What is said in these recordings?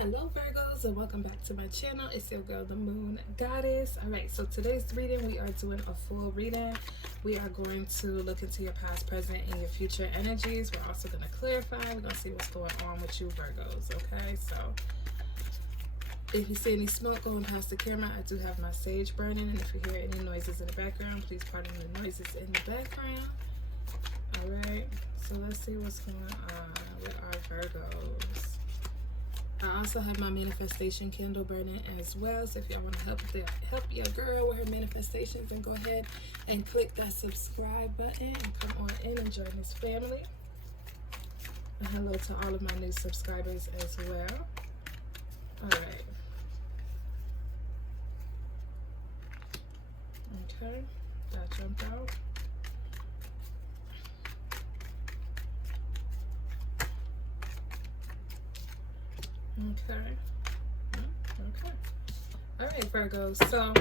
Hello Virgos, and welcome back to my channel. It's your girl, the Moon Goddess. Alright, so today's reading, we are doing a full reading. We are going to look into your past, present, and your future energies. We're also going to clarify. We're going to see what's going on with you Virgos, okay? So if you see any smoke going past the camera, I do have my sage burning, and if you hear any noises in the background, please pardon the noises in the background. Alright, so let's see what's going on with our Virgos. I also have my manifestation candle burning as well. So if y'all want to help your girl with her manifestations, then go ahead and click that subscribe button and come on in and join this family. And hello to all of my new subscribers as well. All right. Okay, that jumped out. Okay. Okay. All right, Virgos. So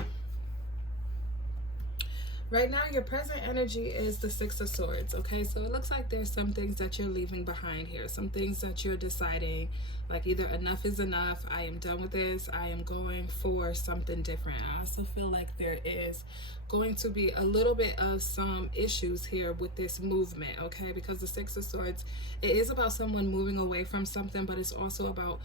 right now, your present energy is the Six of Swords. Okay, so it looks like there's some things that you're leaving behind here. Some things that you're deciding, like either enough is enough. I am done with this. I am going for something different. I also feel like there is going to be a little bit of some issues here with this movement, okay? Because the Six of Swords, it is about someone moving away from something, but it's also about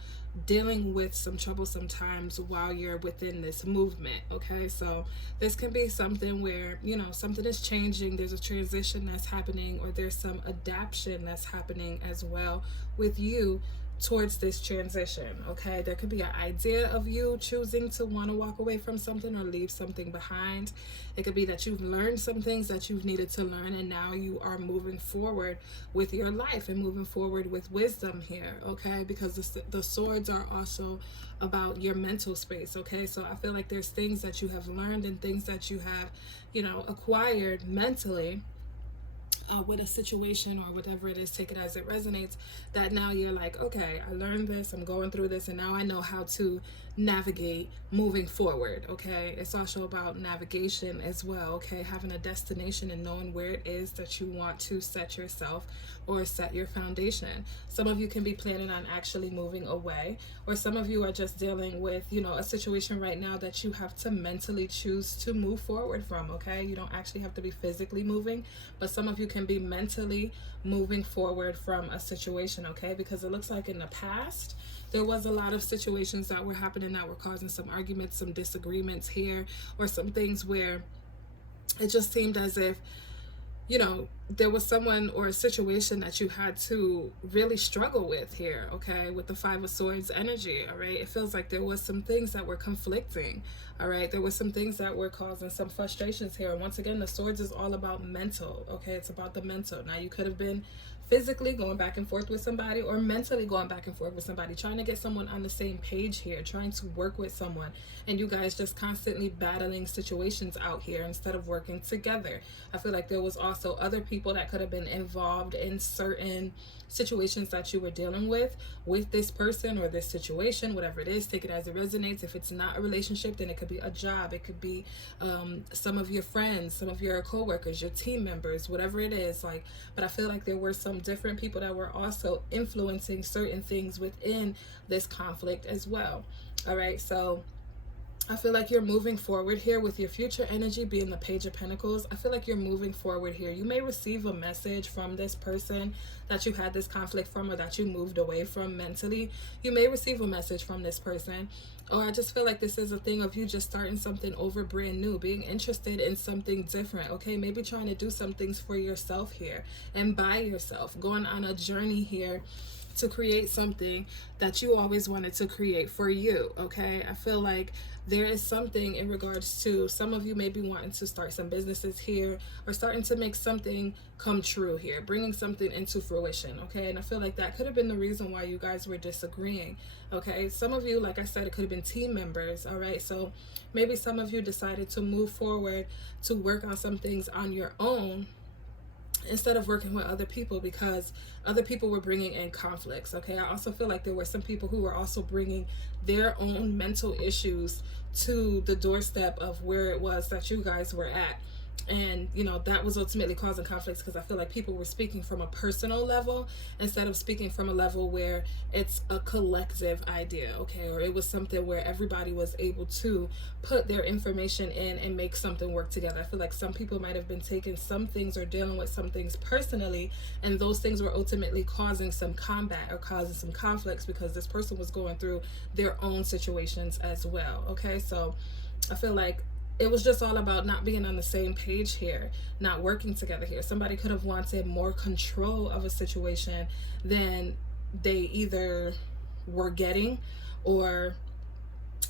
dealing with some troublesome times while you're within this movement, okay? So this can be something where, you know, something is changing, there's a transition that's happening, or there's some adaptation that's happening as well with you towards this transition, okay? There could be an idea of you choosing to want to walk away from something or leave something behind. It could be that you've learned some things that you've needed to learn, and now you are moving forward with your life and moving forward with wisdom here, okay? Because the swords are also about your mental space, okay? So I feel like there's things that you have learned and things that you have, you know, acquired mentally with a situation or whatever it is, take it as it resonates, that now you're like, okay, I learned this, I'm going through this, and now I know how to navigate moving forward, okay? It's also about navigation as well, okay? Having a destination and knowing where it is that you want to set yourself or set your foundation. Some of you can be planning on actually moving away, or some of you are just dealing with, you know, a situation right now that you have to mentally choose to move forward from, okay? You don't actually have to be physically moving, but some of you can be mentally moving forward from a situation, okay? Because it looks like in the past there was a lot of situations that were happening that were causing some arguments, some disagreements here, or some things where it just seemed as if, you know, there was someone or a situation that you had to really struggle with here, okay, with the Five of Swords energy, all right? It feels like there was some things that were conflicting, all right? There was some things that were causing some frustrations here. And once again, the swords is all about mental, okay? It's about the mental. Now, you could have been physically going back and forth with somebody, or mentally going back and forth with somebody, trying to get someone on the same page here, trying to work with someone, and you guys just constantly battling situations out here instead of working together. I feel like there was also other people that could have been involved in certain situations that you were dealing with this person or this situation, whatever it is, take it as it resonates. If it's not a relationship, then it could be a job, it could be some of your friends, some of your co-workers, your team members, whatever it is, like, but I feel like there were some different people that were also influencing certain things within this conflict as well. All right, so I feel like you're moving forward here with your future energy being the Page of Pentacles. I feel like you're moving forward here. You may receive a message from this person that you had this conflict from, or that you moved away from mentally. You may receive a message from this person, or I just feel like this is a thing of you just starting something over brand new, being interested in something different, okay? Maybe trying to do some things for yourself here and by yourself, going on a journey here to create something that you always wanted to create for you, okay? I feel like there is something in regards to some of you may be wanting to start some businesses here, or starting to make something come true here, bringing something into fruition, okay? And I feel like that could have been the reason why you guys were disagreeing, okay? Some of you, like I said, it could have been team members, all right? So maybe some of you decided to move forward to work on some things on your own, instead of working with other people, because other people were bringing in conflicts, okay? I also feel like there were some people who were also bringing their own mental issues to the doorstep of where it was that you guys were at, And you know, that was ultimately causing conflicts because I feel like people were speaking from a personal level instead of speaking from a level where it's a collective idea, okay, or it was something where everybody was able to put their information in and make something work together. I feel like some people might have been taking some things or dealing with some things personally, and those things were ultimately causing some combat or causing some conflicts because this person was going through their own situations as well, okay. So I feel like it was just all about not being on the same page here, not working together here. Somebody could have wanted more control of a situation than they either were getting, or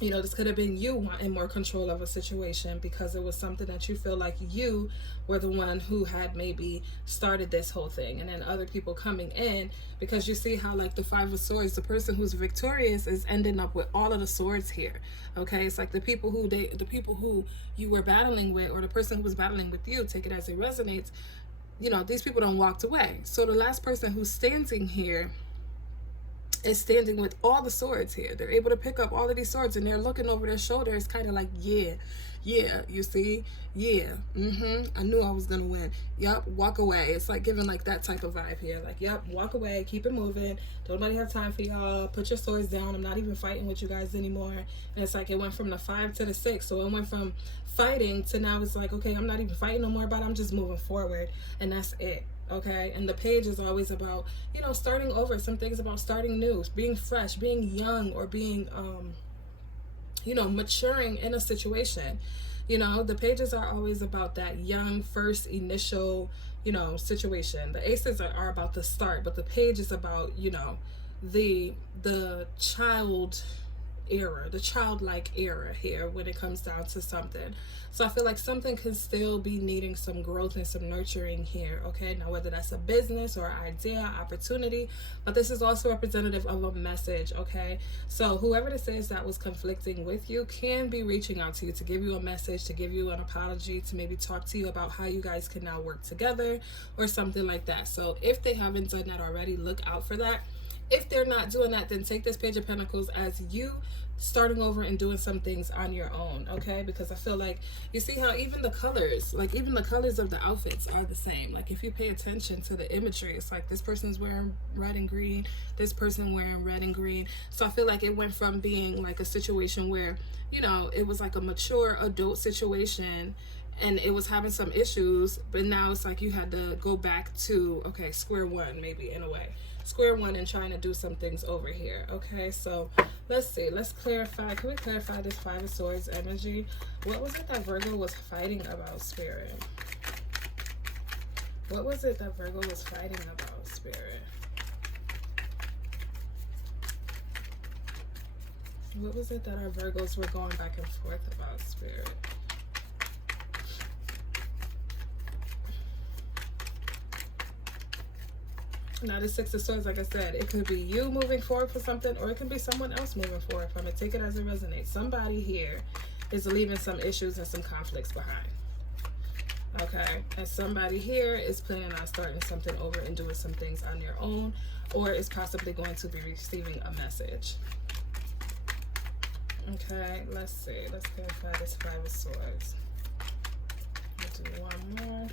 you know, this could have been you wanting more control of a situation because it was something that you feel like you were the one who had maybe started this whole thing, and then other people coming in, because you see how like the Five of Swords, the person who's victorious is ending up with all of the swords here, okay. It's like the people who you were battling with, or the person who was battling with you, take it as it resonates, you know, these people don't walked away. So the last person who's standing here is standing with all the swords here. They're able to pick up all of these swords and they're looking over their shoulders, kind of like, yeah, you see, yeah, I knew I was gonna win. Yep, walk away. It's like giving like that type of vibe here. Like, yep, walk away, keep it moving. Don't nobody have time for y'all. Put your swords down. I'm not even fighting with you guys anymore. And it's like it went from the 5 to the 6. So it went from fighting to now it's like, okay, I'm not even fighting no more, but I'm just moving forward, and that's it. Okay. And the Page is always about, you know, starting over. Some things about starting new, being fresh, being young, or being you know, maturing in a situation. You know, the Pages are always about that young first initial, you know, situation. The Aces are about the start, but the Page is about, you know, the child era, the childlike era here when it comes down to something. So I feel like something can still be needing some growth and some nurturing here, okay. Now whether that's a business or idea, opportunity, but this is also representative of a message, okay. So whoever this is that was conflicting with you can be reaching out to you to give you a message, to give you an apology, to maybe talk to you about how you guys can now work together or something like that. So if they haven't done that already, look out for that. If they're not doing that, then take this Page of Pentacles as you starting over and doing some things on your own, okay. Because I feel like you see how even the colors, like even the colors of the outfits are the same. Like if you pay attention to the imagery, it's like this person's wearing red and green, this person wearing red and green. So I feel like it went from being like a situation where, you know, it was like a mature adult situation and it was having some issues, but now it's like you had to go back to, okay, square one, maybe in a way, square one, and trying to do some things over here, okay. So let's see, let's clarify. Can we clarify this Five of Swords energy? What was it that Virgo was fighting about, Spirit? What was it that Virgo was fighting about, Spirit? What was it that our Virgos were going back and forth about, Spirit? Now the Six of Swords, like I said, it could be you moving forward for something, or it can be someone else moving forward from it. Take it as it resonates. Somebody here is leaving some issues and some conflicts behind, okay. And somebody here is planning on starting something over and doing some things on your own, or is possibly going to be receiving a message, okay. Let's see, let's clarify this Five of Swords. Let's do one more.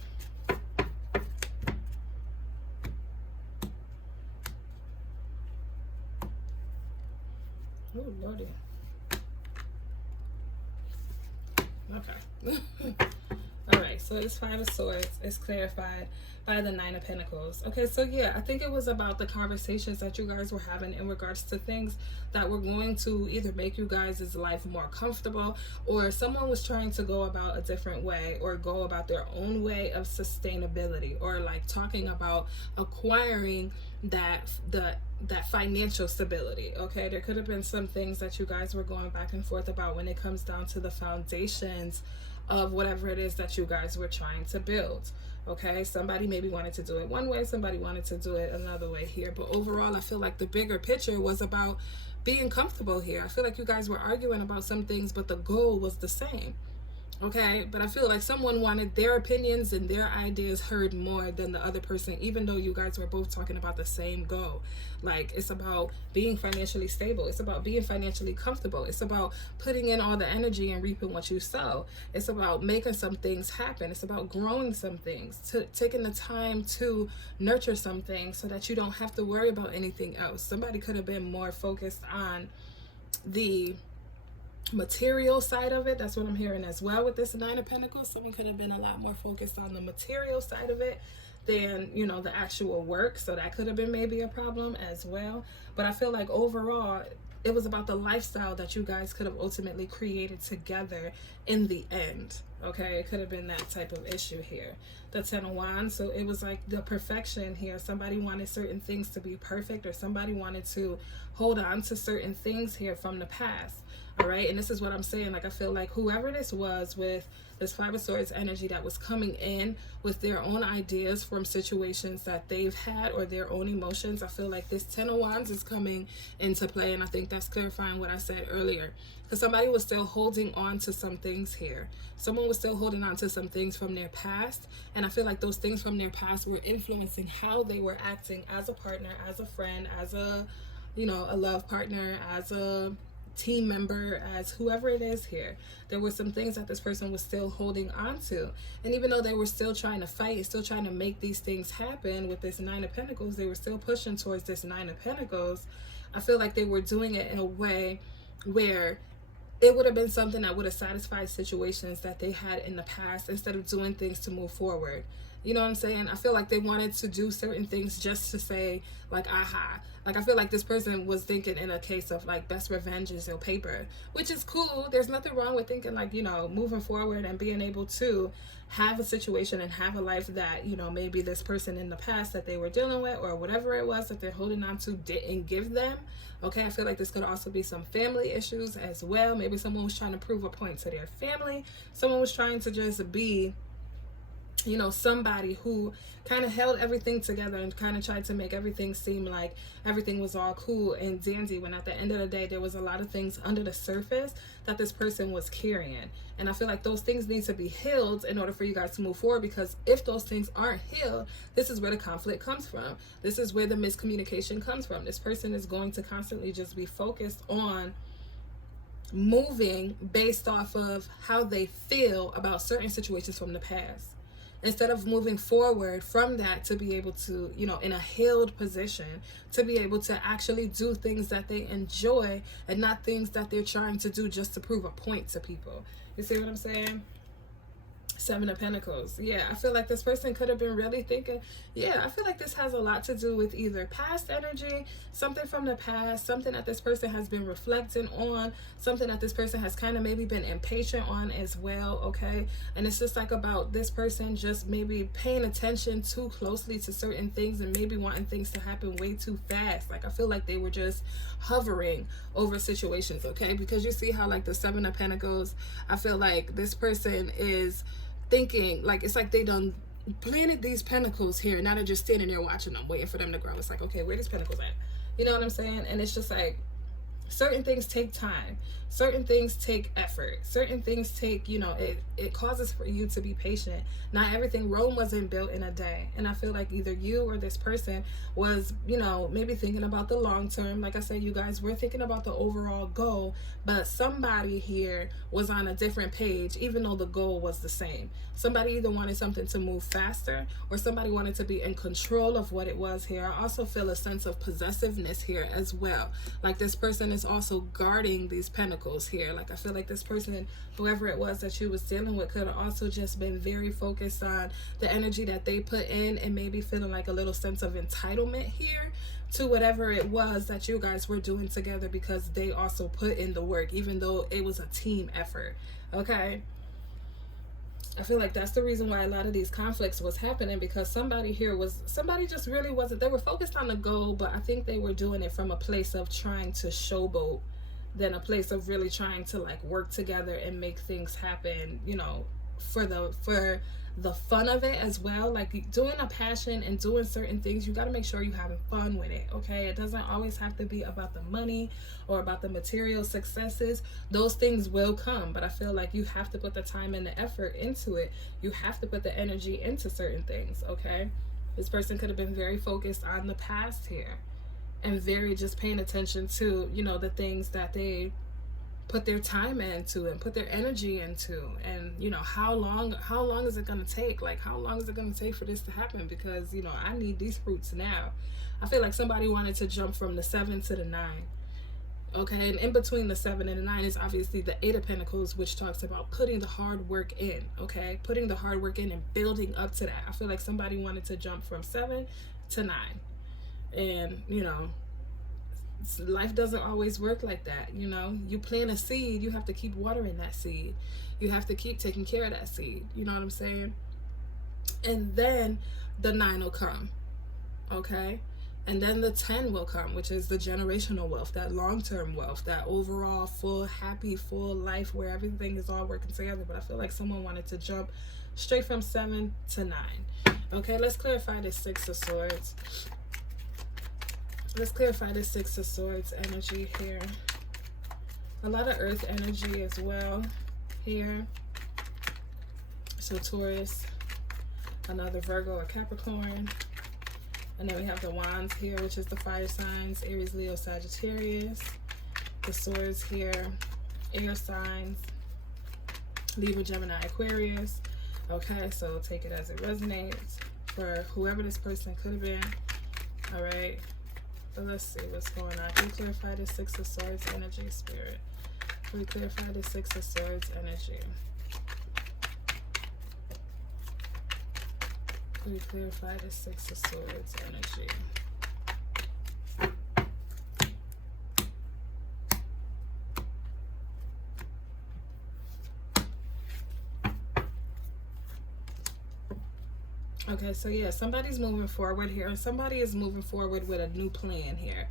Oh, Lordy. Okay. All right, so this Five of Swords is clarified by the Nine of Pentacles. Okay, so yeah, I think it was about the conversations that you guys were having in regards to things that were going to either make you guys' life more comfortable, or someone was trying to go about a different way, or go about their own way of sustainability, or like talking about acquiring that financial stability, okay. There could have been some things that you guys were going back and forth about when it comes down to the foundations of whatever it is that you guys were trying to build, okay. Somebody maybe wanted to do it one way, somebody wanted to do it another way here, but overall I feel like the bigger picture was about being comfortable here. I feel like you guys were arguing about some things, but the goal was the same, Okay, but I feel like someone wanted their opinions and their ideas heard more than the other person, even though you guys were both talking about the same goal. Like, it's about being financially stable, it's about being financially comfortable, it's about putting in all the energy and reaping what you sow, it's about making some things happen, it's about growing some things, taking the time to nurture some things so that you don't have to worry about anything else. Somebody could have been more focused on the material side of it. That's what I'm hearing as well with this Nine of Pentacles. Someone could have been a lot more focused on the material side of it than, you know, the actual work. So that could have been maybe a problem as well. But I feel like overall, it was about the lifestyle that you guys could have ultimately created together in the end. Okay, it could have been that type of issue here. The Ten of Wands, so it was like the perfection here. Somebody wanted certain things to be perfect, or somebody wanted to hold on to certain things here from the past. All right, and this is what I'm saying. Like, I feel like whoever this was with this Five of Swords energy that was coming in with their own ideas from situations that they've had, or their own emotions, I feel like this Ten of Wands is coming into play. And I think that's clarifying what I said earlier, because somebody was still holding on to some things here. Someone was still holding on to some things from their past, and I feel like those things from their past were influencing how they were acting as a partner, as a friend, as a, you know, a love partner, as a team member, as whoever it is here. There were some things that this person was still holding on to, and even though they were still trying to fight, still trying to make these things happen with this Nine of Pentacles, they were still pushing towards this Nine of Pentacles. I feel like they were doing it in a way where it would have been something that would have satisfied situations that they had in the past, instead of doing things to move forward. You know what I'm saying? I feel like they wanted to do certain things just to say, like, aha. Like, I feel like this person was thinking in a case of, like, best revenge is your paper, which is cool. There's nothing wrong with thinking, like, you know, moving forward and being able to have a situation and have a life that, you know, maybe this person in the past that they were dealing with, or whatever it was that they're holding on to, didn't give them. Okay, I feel like this could also be some family issues as well. Maybe someone was trying to prove a point to their family. Someone was trying to just be, you know, somebody who kind of held everything together and kind of tried to make everything seem like everything was all cool and dandy, when at the end of the day there was a lot of things under the surface that this person was carrying. And I feel like those things need to be healed in order for you guys to move forward, because if those things aren't healed, this is where the conflict comes from. This is where the miscommunication comes from. This person is going to constantly just be focused on moving based off of how they feel about certain situations from the past, instead of moving forward from that to be able to, you know, in a healed position, to be able to actually do things that they enjoy and not things that they're trying to do just to prove a point to people. You see what I'm saying? Seven of Pentacles. Yeah, I feel like this person could have been really thinking, yeah, I feel like this has a lot to do with either past energy, something from the past, something that this person has been reflecting on, something that this person has kind of maybe been impatient on as well, okay? And it's just like about this person just maybe paying attention too closely to certain things and maybe wanting things to happen way too fast. Like, I feel like they were just hovering over situations, okay? Because you see how, like, the Seven of Pentacles, I feel like this person is thinking, like, it's like they done planted these pentacles here, now they're just standing there watching them, waiting for them to grow. It's like, okay, where these pentacles at? You know what I'm saying? And it's just like, certain things take time, certain things take effort, certain things take, you know, it causes for you to be patient. Not everything, Rome wasn't built in a day. And I feel like either you or this person was, you know, maybe thinking about the long term. Like I said, you guys were thinking about the overall goal, but somebody here was on a different page, even though the goal was the same. Somebody either wanted something to move faster, or somebody wanted to be in control of what it was here. I also feel a sense of possessiveness here as well. Like, this person is also guarding these pentacles here. Like, I feel like this person, whoever it was that you was dealing with, could have also just been very focused on the energy that they put in, and maybe feeling like a little sense of entitlement here to whatever it was that you guys were doing together, because they also put in the work, even though it was a team effort. Okay, I feel like that's the reason why a lot of these conflicts was happening, because somebody just really wasn't, they were focused on the goal, but I think they were doing it from a place of trying to showboat than a place of really trying to, like, work together and make things happen, you know, for the fun of it as well. Like doing a passion and doing certain things, you got to make sure you're having fun with it. Okay, it doesn't always have to be about the money or about the material successes. Those things will come, but I feel like you have to put the time and the effort into it. You have to put the energy into certain things. Okay, this person could have been very focused on the past here and very just paying attention to, you know, the things that they put their time into and put their energy into, and you know, how long is it going to take? Like, how long is it going to take for this to happen? Because, you know, I need these fruits now. I feel like somebody wanted to jump from the 7 to the 9. Okay, and in between the 7 and the 9 is obviously the 8 of Pentacles, which talks about putting the hard work in. Okay, putting the hard work in and building up to that. I feel like somebody wanted to jump from 7 to 9, and you know, life doesn't always work like that. You know, you plant a seed, you have to keep watering that seed, you have to keep taking care of that seed, you know what I'm saying? And then the 9 will come, okay, and then the 10 will come, which is the generational wealth, that long-term wealth, that overall full happy full life where everything is all working together. But I feel like someone wanted to jump straight from 7 to 9. Okay, let's clarify this 6 of Swords. Let's clarify the 6 of Swords energy here. A lot of earth energy as well here. So Taurus, another Virgo or Capricorn. And then we have the Wands here, which is the fire signs, Aries, Leo, Sagittarius. The Swords here, air signs, Libra, Gemini, Aquarius. Okay, so take it as it resonates for whoever this person could have been. All right. But let's see what's going on. Can we clarify the 6 of Swords energy, Spirit? Can we clarify the 6 of Swords energy? Can we clarify the 6 of Swords energy? Okay, so yeah, somebody's moving forward here, and somebody is moving forward with a new plan here.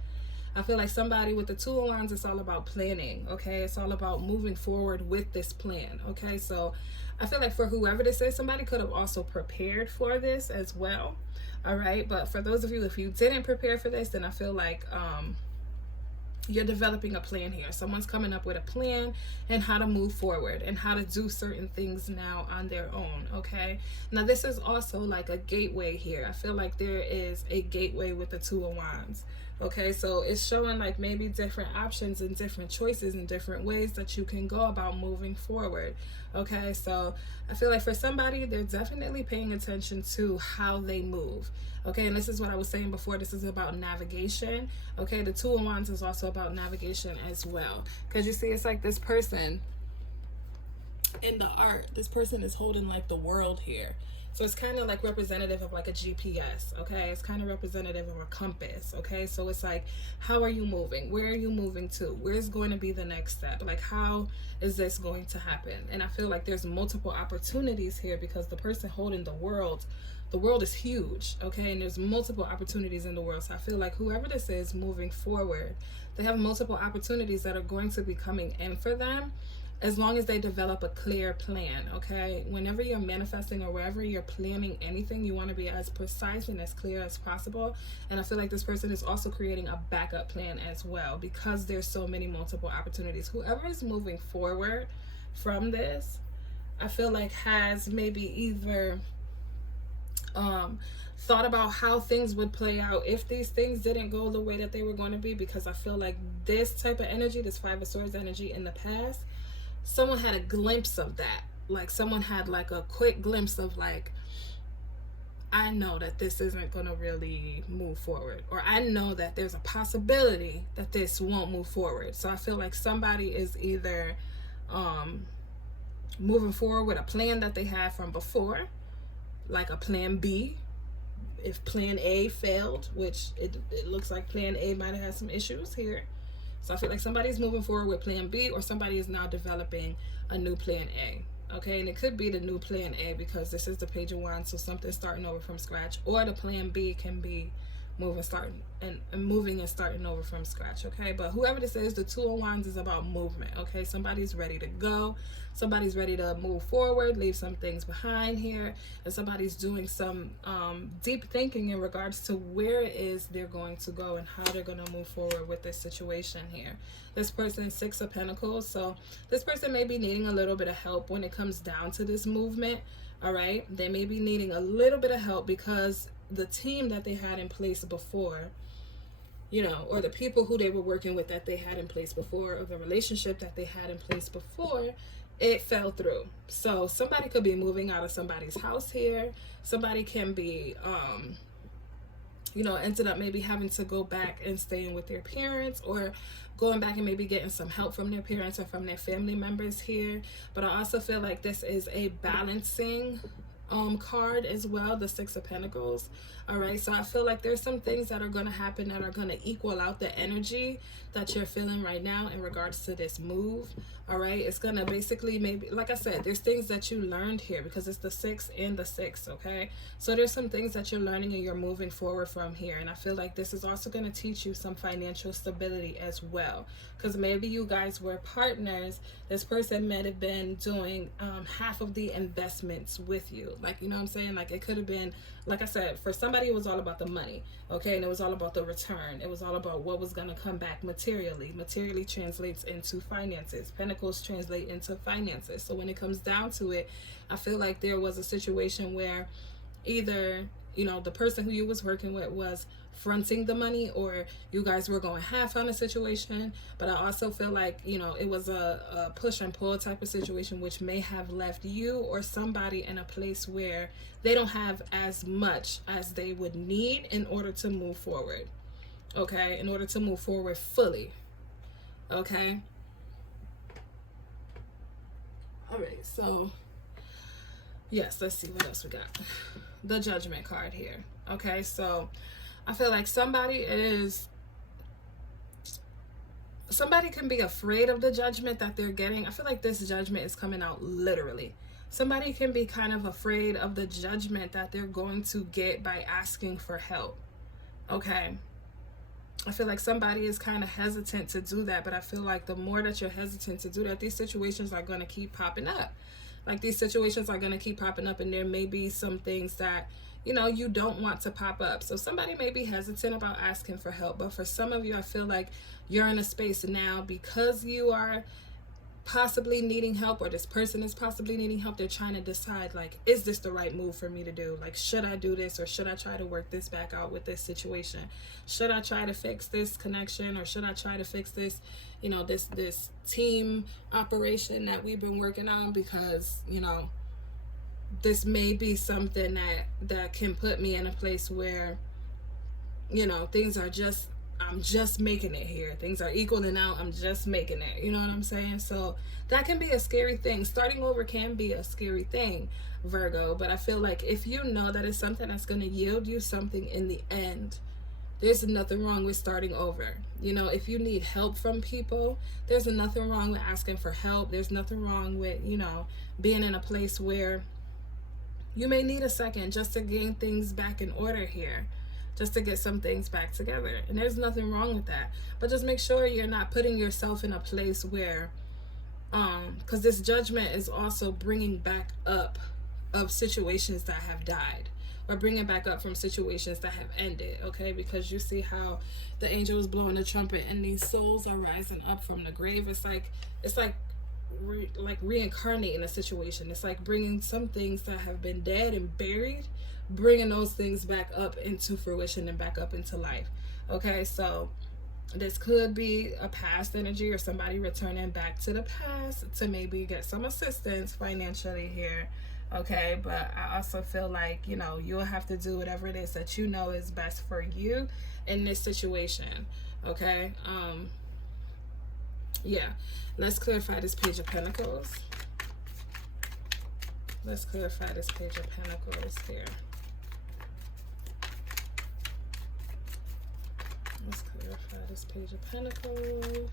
I feel like somebody with the 2 of Wands, it's all about planning, okay? It's all about moving forward with this plan, okay? So I feel like for whoever this is, somebody could have also prepared for this as well, all right? But for those of you, if you didn't prepare for this, then I feel like you're developing a plan here. Someone's coming up with a plan and how to move forward and how to do certain things now on their own, okay? Now this is also like a gateway here. I feel like there is a gateway with the 2 of Wands, okay? So it's showing like maybe different options and different choices and different ways that you can go about moving forward, okay? So I feel like for somebody, they're definitely paying attention to how they move, okay? And this is what I was saying before. This is about navigation, okay? The 2 of Wands is also about navigation as well, because you see, it's like this person in the art, this person is holding like the world here. So it's kind of like representative of like a GPS, okay? It's kind of representative of a compass, okay? So it's like, how are you moving? Where are you moving to? Where's going to be the next step? Like, how is this going to happen? And I feel like there's multiple opportunities here because the person holding the world is huge, okay? And there's multiple opportunities in the world. So I feel like whoever this is moving forward, they have multiple opportunities that are going to be coming in for them, as long as they develop a clear plan, okay? Whenever you're manifesting or wherever you're planning anything, you want to be as precise and as clear as possible. And I feel like this person is also creating a backup plan as well, because there's so many multiple opportunities. Whoever is moving forward from this, I feel like has maybe either thought about how things would play out if these things didn't go the way that they were going to be, because I feel like this type of energy, this 5 of Swords energy in the past, someone had a glimpse of that. Like someone had like a quick glimpse of like, I know that this isn't going to really move forward, or I know that there's a possibility that this won't move forward. So I feel like somebody is either moving forward with a plan that they had from before, like a plan B, if plan A failed, which it looks like plan A might have had some issues here. So I feel like somebody's moving forward with plan B, or somebody is now developing a new plan A, okay? And it could be the new plan A because this is the Page of Wands, so something's starting over from scratch, or the plan B can be moving and starting over from scratch, okay? But whoever this is, the Two of Wands is about movement, okay? Somebody's ready to go. Somebody's ready to move forward, leave some things behind here, and somebody's doing some deep thinking in regards to where it is they're going to go and how they're going to move forward with this situation here. This person is Six of Pentacles, so this person may be needing a little bit of help when it comes down to this movement, all right? They may be needing a little bit of help because the team that they had in place before, you know, or the people who they were working with that they had in place before, or the relationship that they had in place before, it fell through. So somebody could be moving out of somebody's house here. Somebody can be, you know, ended up maybe having to go back and staying with their parents, or going back and maybe getting some help from their parents or from their family members here. But I also feel like this is a balancing card as well, the Six of Pentacles. All right, so I feel like there's some things that are going to happen that are going to equal out the energy that you're feeling right now in regards to this move. All right, it's going to basically, maybe, like I said, there's things that you learned here because it's the 6 and the 6, okay? So there's some things that you're learning and you're moving forward from here. And I feel like this is also going to teach you some financial stability as well, because maybe you guys were partners. This person might have been doing half of the investments with you. Like, you know what I'm saying? Like, it could have been, like I said, for somebody it was all about the money, okay? And it was all about the return. It was all about what was going to come back materially. Materially translates into finances. Pentacles translate into finances. So when it comes down to it, I feel like there was a situation where either, you know, the person who you was working with was fronting the money, or you guys were going half on a situation. But I also feel like, you know, it was a push and pull type of situation, which may have left you or somebody in a place where they don't have as much as they would need in order to move forward, okay? In order to move forward fully, okay? All right, so yes, let's see what else we got. The Judgment card here, okay? So I feel like somebody can be afraid of the judgment that they're getting. I feel like this judgment is coming out literally. Somebody can be kind of afraid of the judgment that they're going to get by asking for help, okay? I feel like somebody is kind of hesitant to do that, but I feel like the more that you're hesitant to do that, these situations are going to keep popping up. Like, these situations are going to keep popping up, and there may be some things that, you know, you don't want to pop up. So somebody may be hesitant about asking for help, but for some of you, I feel like you're in a space now because you are possibly needing help, or this person is possibly needing help. They're trying to decide, like, is this the right move for me to do? Like, should I do this, or should I try to work this back out with this situation? Should I try to fix this connection, or should I try to fix this, you know, this team operation that we've been working on? Because, you know, this may be something that can put me in a place where, you know, things are just, I'm just making it here. Things are equaling out. I'm just making it. You know what I'm saying? So that can be a scary thing. Starting over can be a scary thing, Virgo. But I feel like if you know that it's something that's going to yield you something in the end, there's nothing wrong with starting over. You know, if you need help from people, there's nothing wrong with asking for help. There's nothing wrong with, you know, being in a place where you may need a second just to gain things back in order here, just to get some things back together. And there's nothing wrong with that. But just make sure you're not putting yourself in a place where, because this judgment is also bringing back up of situations that have died, or bringing back up from situations that have ended, okay? Because you see how the angel is blowing the trumpet and these souls are rising up from the grave. It's like reincarnating a situation. It's like bringing some things that have been dead and buried, bringing those things back up into fruition and back up into life, okay? So this could be a past energy, or somebody returning back to the past to maybe get some assistance financially here, okay? But I also feel like, you know, you'll have to do whatever it is that you know is best for you in this situation, okay? Yeah, let's clarify this Page of Pentacles. Let's clarify this Page of Pentacles here. Let's clarify this Page of Pentacles.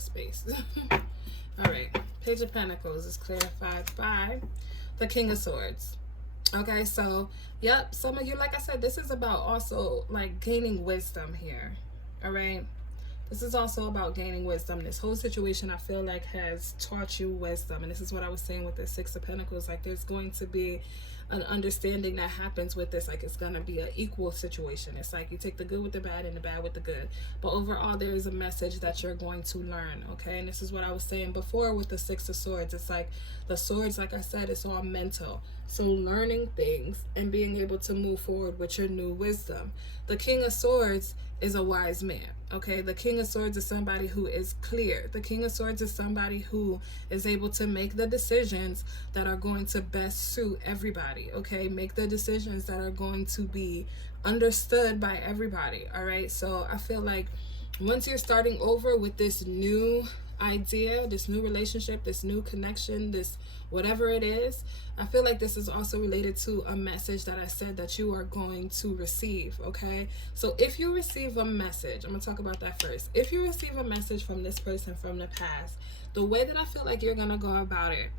space. All right, Page of Pentacles is clarified by the King of Swords. Okay, so yep, some of you, like I said, this is about also like gaining wisdom here. All right, this is also about gaining wisdom. This whole situation, I feel like, has taught you wisdom. And this is what I was saying with the Six of Pentacles. Like, there's going to be an understanding that happens with this. Like, it's going to be an equal situation. It's like you take the good with the bad and the bad with the good. But overall, there is a message that you're going to learn, okay? And this is what I was saying before with the Six of Swords. It's like the swords, like I said, it's all mental. So learning things and being able to move forward with your new wisdom. The King of Swords is a wise man, okay? The King of Swords is somebody who is clear. The King of Swords is somebody who is able to make the decisions that are going to best suit everybody, okay? Make the decisions that are going to be understood by everybody, all right? So I feel like once you're starting over with this new idea, this new relationship, this new connection, this whatever it is, I feel like this is also related to a message that I said that you are going to receive, okay? So if you receive a message, I'm going to talk about that first. If you receive a message from this person from the past, the way that I feel like you're going to go about it,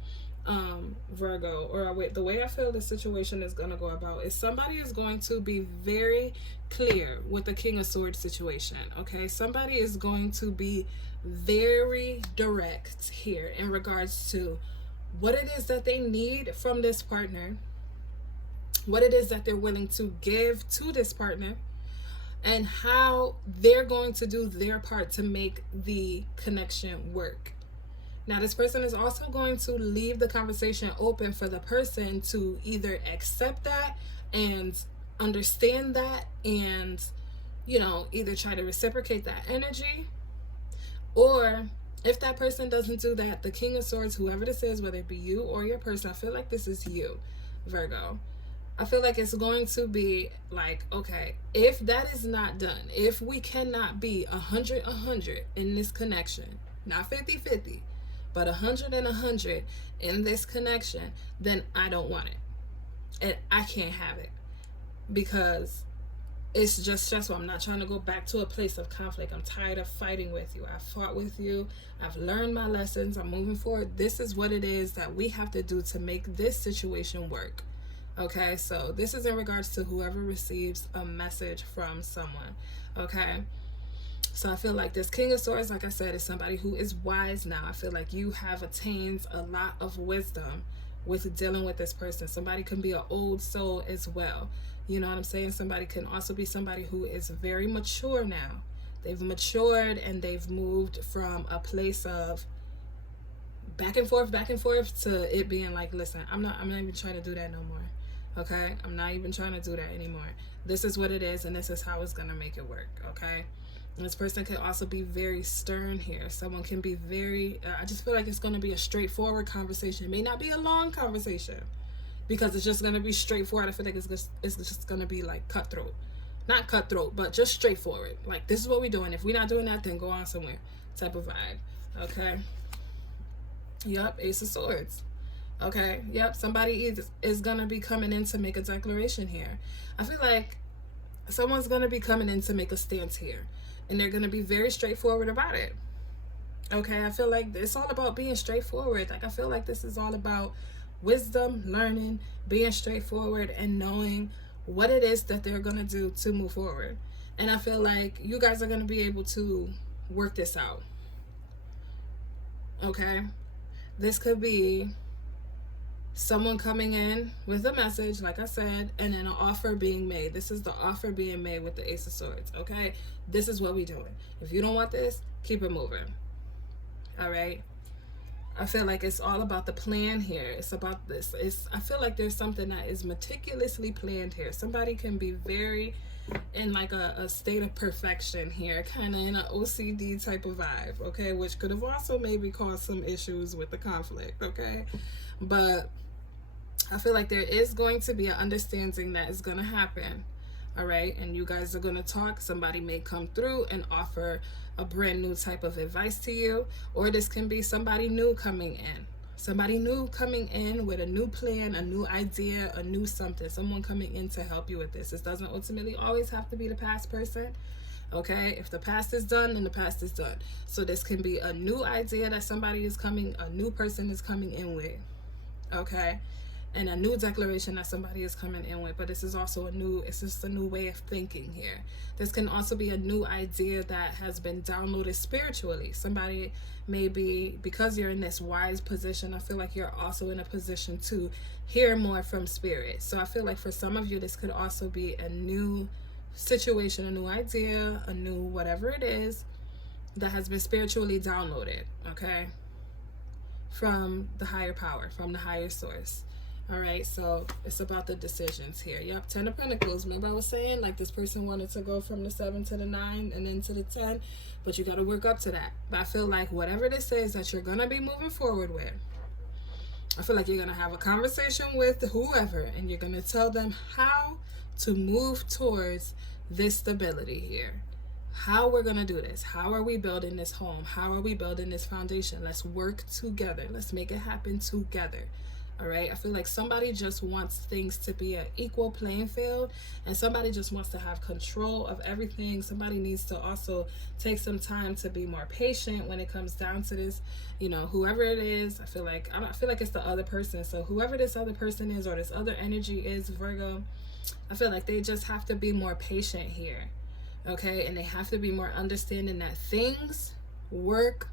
Virgo, or the way I feel the situation is going to go about is somebody is going to be very clear with the King of Swords situation, okay? Somebody is going to be very direct here in regards to what it is that they need from this partner, what it is that they're willing to give to this partner, and how they're going to do their part to make the connection work. Now, this person is also going to leave the conversation open for the person to either accept that and understand that and, you know, either try to reciprocate that energy, or if that person doesn't do that, the King of Swords, whoever this is, whether it be you or your person, I feel like this is you, Virgo. I feel like it's going to be like, okay, if that is not done, if we cannot be 100 in this connection, not 50-50, but 100 in this connection, then I don't want it. And I can't have it because it's just stressful. I'm not trying to go back to a place of conflict. I'm tired of fighting with you. I've fought with you. I've learned my lessons. I'm moving forward. This is what it is that we have to do to make this situation work. Okay, so this is in regards to whoever receives a message from someone. Okay, so I feel like this King of Swords, like I said, is somebody who is wise now. I feel like you have attained a lot of wisdom with dealing with this person. Somebody can be an old soul as well. You know what I'm saying? Somebody can also be somebody who is very mature now. They've matured and they've moved from a place of back and forth to it being like, listen, I'm not even trying to do that no more. Okay? I'm not even trying to do that anymore. This is what it is, and this is how it's gonna make it work. Okay? And this person could also be very stern here. Someone can be very, I just feel like it's gonna be a straightforward conversation. It may not be a long conversation, because it's just going to be straightforward. I feel like it's just going to be like cutthroat. Not cutthroat, but just straightforward. Like, this is what we're doing. If we're not doing that, then go on somewhere type of vibe. Okay. Yep. Ace of Swords. Okay. Yep. Somebody is going to be coming in to make a declaration here. I feel like someone's going to be coming in to make a stance here. And they're going to be very straightforward about it. Okay. I feel like it's all about being straightforward. Like, I feel like this is all about wisdom, learning, being straightforward, and knowing what it is that they're going to do to move forward. And I feel like you guys are going to be able to work this out. Okay? This could be someone coming in with a message, like I said, and then an offer being made. This is the offer being made with the Ace of Swords. Okay? This is what we're doing. If you don't want this, keep it moving. All right? I feel like it's all about the plan here. It's about this. I feel like there's something that is meticulously planned here. Somebody can be very in like a state of perfection here, kind of in an OCD type of vibe, okay? Which could have also maybe caused some issues with the conflict, okay? But I feel like there is going to be an understanding that is going to happen, all right? And you guys are going to talk. Somebody may come through and offer a brand new type of advice to you, or this can be somebody new coming in. Somebody new coming in with a new plan, a new idea, a new something. Someone coming in to help you with this. This doesn't ultimately always have to be the past person. Okay, if the past is done, then the past is done. So this can be a new idea that somebody is coming, a new person is coming in with. Okay, and a new declaration that somebody is coming in with. But this is also it's just a new way of thinking here. This can also be a new idea that has been downloaded spiritually. Somebody maybe, because you're in this wise position, I feel like you're also in a position to hear more from spirit. So I feel like for some of you, this could also be a new situation, a new idea, a new whatever it is that has been spiritually downloaded, okay, from the higher power, from the higher source. All right, so it's about the decisions here. Yep, 10 of Pentacles. Remember I was saying, like, this person wanted to go from the 7 to the 9 and then to the 10, but you got to work up to that. But I feel like whatever this is that you're going to be moving forward with, I feel like you're going to have a conversation with whoever, and you're going to tell them how to move towards this stability here. How we're going to do this. How are we building this home? How are we building this foundation? Let's work together. Let's make it happen together. All right. I feel like somebody just wants things to be an equal playing field, and somebody just wants to have control of everything. Somebody needs to also take some time to be more patient when it comes down to this. You know, whoever it is, I feel like it's the other person. So whoever this other person is, or this other energy is, Virgo, I feel like they just have to be more patient here. Okay, and they have to be more understanding that things work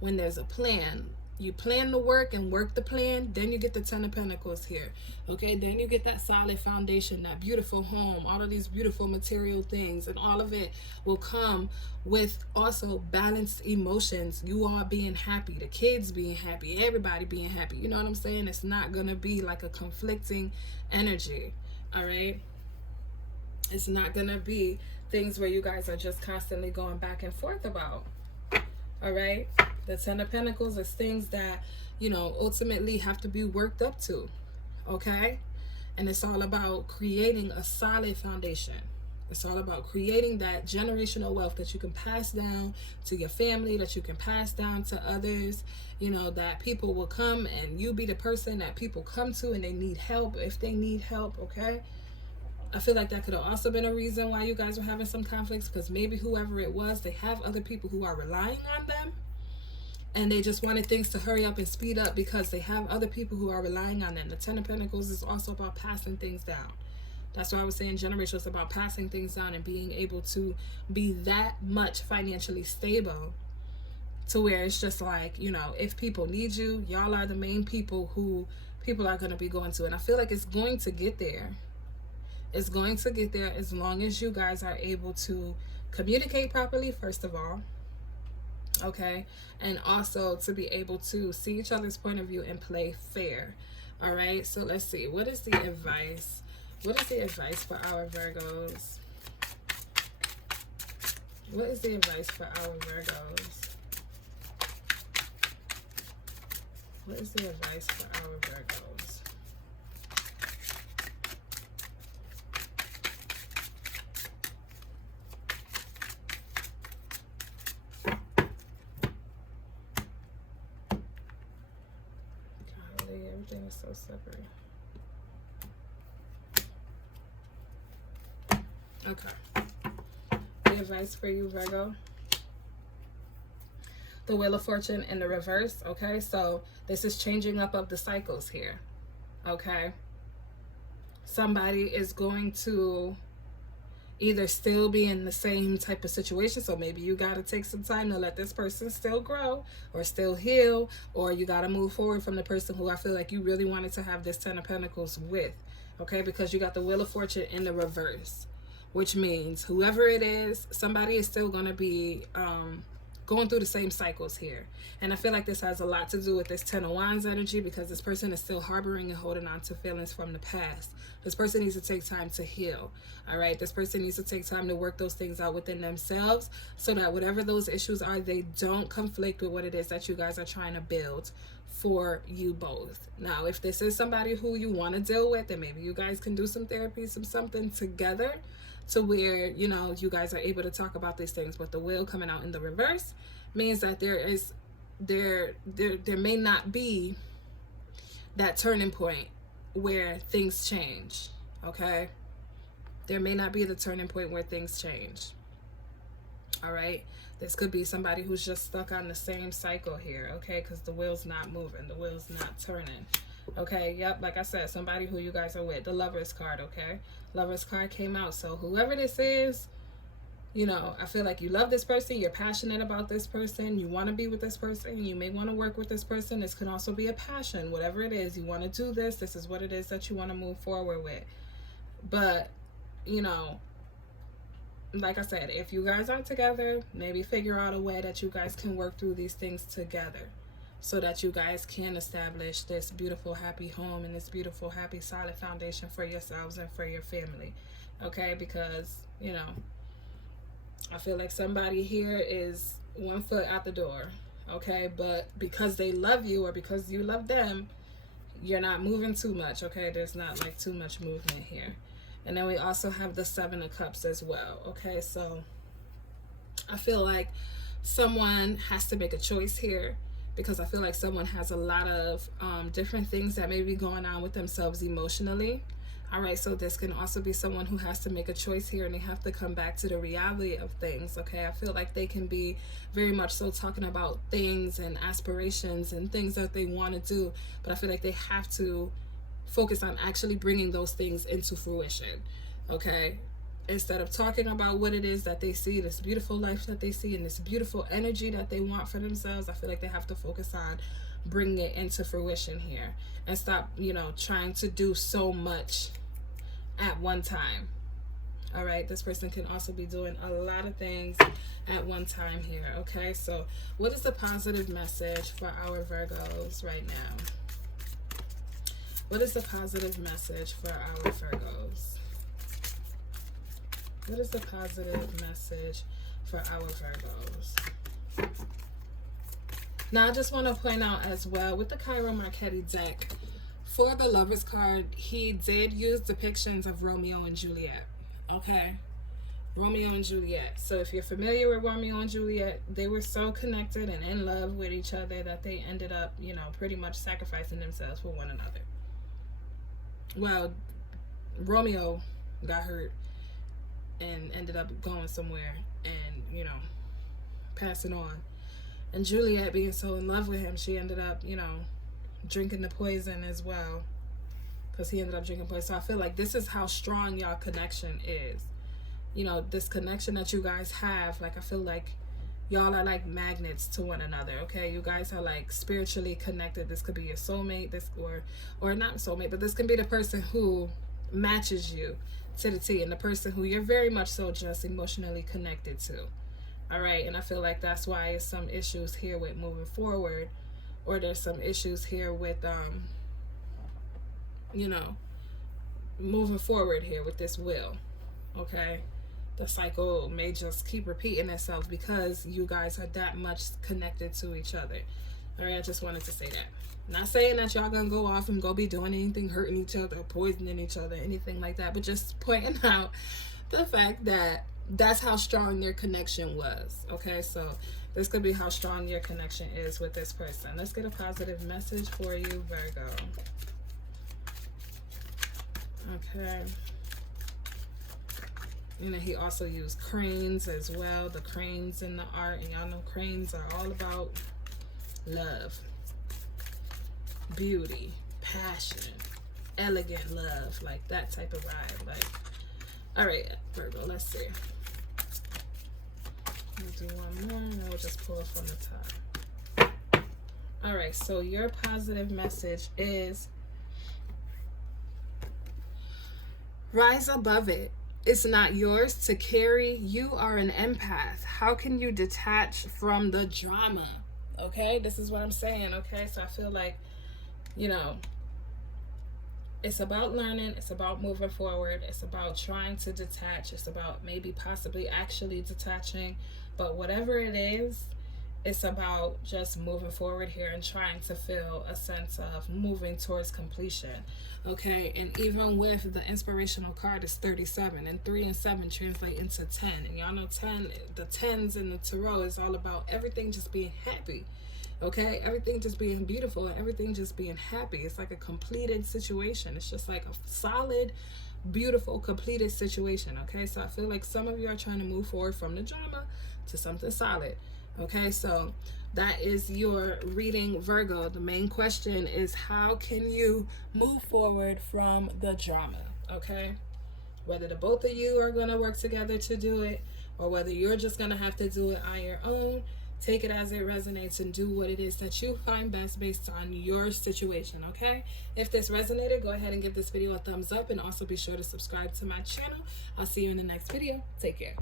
when there's a plan. You plan the work and work the plan, then you get the 10 of Pentacles here. Okay, then you get that solid foundation, that beautiful home, all of these beautiful material things, and all of it will come with also balanced emotions. You all being happy, the kids being happy, everybody being happy. You know what I'm saying? It's not going to be like a conflicting energy. All right? It's not going to be things where you guys are just constantly going back and forth about. All right? The 10 of Pentacles is things that, you know, ultimately have to be worked up to. Okay? And it's all about creating a solid foundation. It's all about creating that generational wealth that you can pass down to your family, that you can pass down to others, you know, that people will come and you be the person that people come to and they need help if they need help. Okay? I feel like that could have also been a reason why you guys were having some conflicts, because maybe whoever it was, they have other people who are relying on them, and they just wanted things to hurry up and speed up because they have other people who are relying on them. The 10 of Pentacles is also about passing things down. That's why I was saying generational is about passing things down and being able to be that much financially stable to where it's just like, you know, if people need you, y'all are the main people who people are going to be going to. And I feel like it's going to get there. It's going to get there as long as you guys are able to communicate properly, first of all. Okay? And also to be able to see each other's point of view and play fair. All right? So let's see. What is the advice? What is the advice for our Virgos? What is the advice for our Virgos? What is the advice for our Virgos? Everything is so slippery. Okay. The advice for you, Virgo. The Wheel of Fortune in the reverse. Okay, so this is changing up of the cycles here. Okay. Somebody is going to either still be in the same type of situation, so maybe you got to take some time to let this person still grow or still heal, or you got to move forward from the person who I feel like you really wanted to have this 10 of Pentacles with. Okay, because you got the Wheel of Fortune in the reverse, which means whoever it is, somebody is still going to be going through the same cycles here. And I feel like this has a lot to do with this 10 of Wands energy, because this person is still harboring and holding on to feelings from the past. This person needs to take time to heal. All right, this person needs to take time to work those things out within themselves, so that whatever those issues are, they don't conflict with what it is that you guys are trying to build for you both. Now, if this is somebody who you want to deal with, then maybe you guys can do some therapy, something together, to where, you know, you guys are able to talk about these things. But the wheel coming out in the reverse means that there may not be that turning point where things change. Okay, there may not be the turning point where things change. All right, this could be somebody who's just stuck on the same cycle here, okay, because the wheel's not moving, the wheel's not turning. Okay, yep, like I said, somebody who you guys are with. The Lovers card, okay? Lovers card came out. So whoever this is, you know, I feel like you love this person, you're passionate about this person, you want to be with this person, you may want to work with this person. This can also be a passion, whatever it is. You want to do this, this is what it is that you want to move forward with. But, you know, like I said, if you guys are together, maybe figure out a way that you guys can work through these things together so that you guys can establish this beautiful, happy home and this beautiful, happy, solid foundation for yourselves and for your family. Okay? Because, you know, I feel like somebody here is 1 foot out the door. Okay? But because they love you or because you love them, you're not moving too much. Okay? There's not like too much movement here. And then we also have the 7 of Cups as well. Okay, so I feel like someone has to make a choice here because I feel like someone has a lot of different things that may be going on with themselves emotionally. All right, so this can also be someone who has to make a choice here and they have to come back to the reality of things. Okay, I feel like they can be very much so talking about things and aspirations and things that they want to do, but I feel like they have to focus on actually bringing those things into fruition. Okay, instead of talking about what it is that they see, this beautiful life that they see and this beautiful energy that they want for themselves, I feel like they have to focus on bringing it into fruition here and stop, you know, trying to do so much at one time. All right, this person can also be doing a lot of things at one time here. Okay, so what is the positive message for our Virgos right now? What is the positive message for our Virgos? What is the positive message for our Virgos? Now, I just want to point out as well, with the Cairo Marchetti deck, for the Lovers card, he did use depictions of Romeo and Juliet. Okay? Romeo and Juliet. So if you're familiar with Romeo and Juliet, they were so connected and in love with each other that they ended up, you know, pretty much sacrificing themselves for one another. Well, Romeo got hurt and ended up going somewhere and, you know, passing on. And Juliet, being so in love with him, she ended up, you know, drinking the poison as well, because he ended up drinking poison. So I feel like this is how strong y'all connection is. You know, this connection that you guys have, like, I feel like y'all are like magnets to one another. Okay, you guys are like spiritually connected. This could be your soulmate, this or not soulmate, but this can be the person who matches you to the T, and the person who you're very much so just emotionally connected to. All right, and I feel like that's why there's some issues here with moving forward, or there's some issues here with you know, moving forward here with this will. Okay, the cycle may just keep repeating itself because you guys are that much connected to each other. All right, I just wanted to say that. Not saying that y'all gonna go off and go be doing anything, hurting each other, poisoning each other, anything like that, but just pointing out the fact that that's how strong their connection was. Okay, so this could be how strong your connection is with this person. Let's get a positive message for you, Virgo. Okay. You know, he also used cranes as well, the cranes in the art, and y'all know cranes are all about love, beauty, passion, elegant love, like that type of vibe. Like, all right, Virgo, let's see. We'll do one more and we'll just pull it from the top. All right, so your positive message is rise above it. It's not yours to carry. You are an empath. How can you detach from the drama? Okay, this is what I'm saying. Okay, so I feel like, you know, it's about learning. It's about moving forward. It's about trying to detach. It's about maybe possibly actually detaching. But whatever it is, it's about just moving forward here and trying to feel a sense of moving towards completion. Okay, and even with the inspirational card is 37, and 3 and 7 translate into 10. And y'all know 10, the 10s in the tarot is all about everything just being happy. Okay, everything just being beautiful and everything just being happy. It's like a completed situation. It's just like a solid beautiful, completed situation. Okay, so I feel like some of you are trying to move forward from the drama to something solid. Okay, so that is your reading, Virgo. The main question is, how can you move forward from the drama? Okay, whether the both of you are going to work together to do it, or whether you're just going to have to do it on your own, take it as it resonates and do what it is that you find best based on your situation. Okay, if this resonated, go ahead and give this video a thumbs up, and also be sure to subscribe to my channel. I'll see you in the next video. Take care.